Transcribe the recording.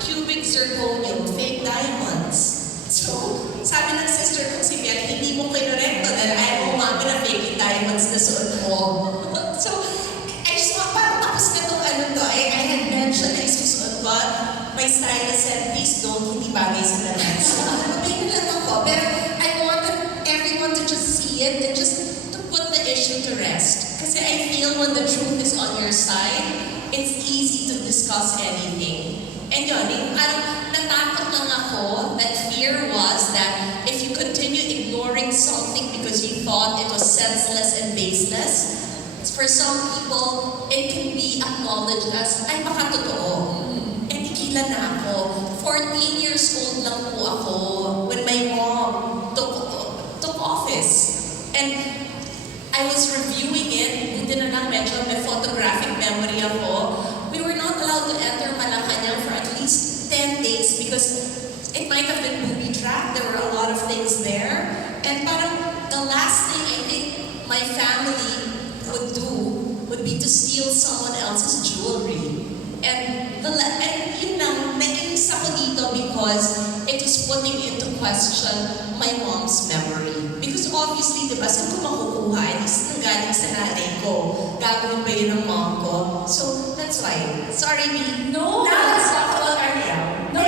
cubic zirconium, fake diamonds. So, sabi ng sister ko si Bian, hindi mo kinorekto dahil ayaw mo mami na fake diamonds na suot mo. So, I just want, parang tapos na itong ano to, I had mentioned na isusuot ko, my stylist said, please don't, hindi bagay sa lahat. So, mabay lang ako. Pero I wanted everyone to just see it and just to put the issue to rest. Kasi I feel when the truth is on your side, it's easy to discuss anything. And yun, natakot lang ako, that fear was that if you continue ignoring something because you thought it was senseless and baseless, for some people, it can be acknowledged as, ay, baka totoo. Eh, tikila na ako. 14 years old lang po ako when my mom took office. And I was reviewing it, buti na lang medyo may photographic memory ako. We were not allowed to enter Malacanang for at least 10 days because it might have been booby-trapped. There were a lot of things there. And parang the last thing I think my family would do would be to steal someone else's jewelry. And yun lang, nainis ako dito because it was putting into question my mom's memory. Because obviously, di ba, saan ko makukuha? At least nanggaling sa nanay ko. Gagawin ba yun ng mom ko? So, that's why. Sorry, B. No! Now, let's talk about Ariel. No,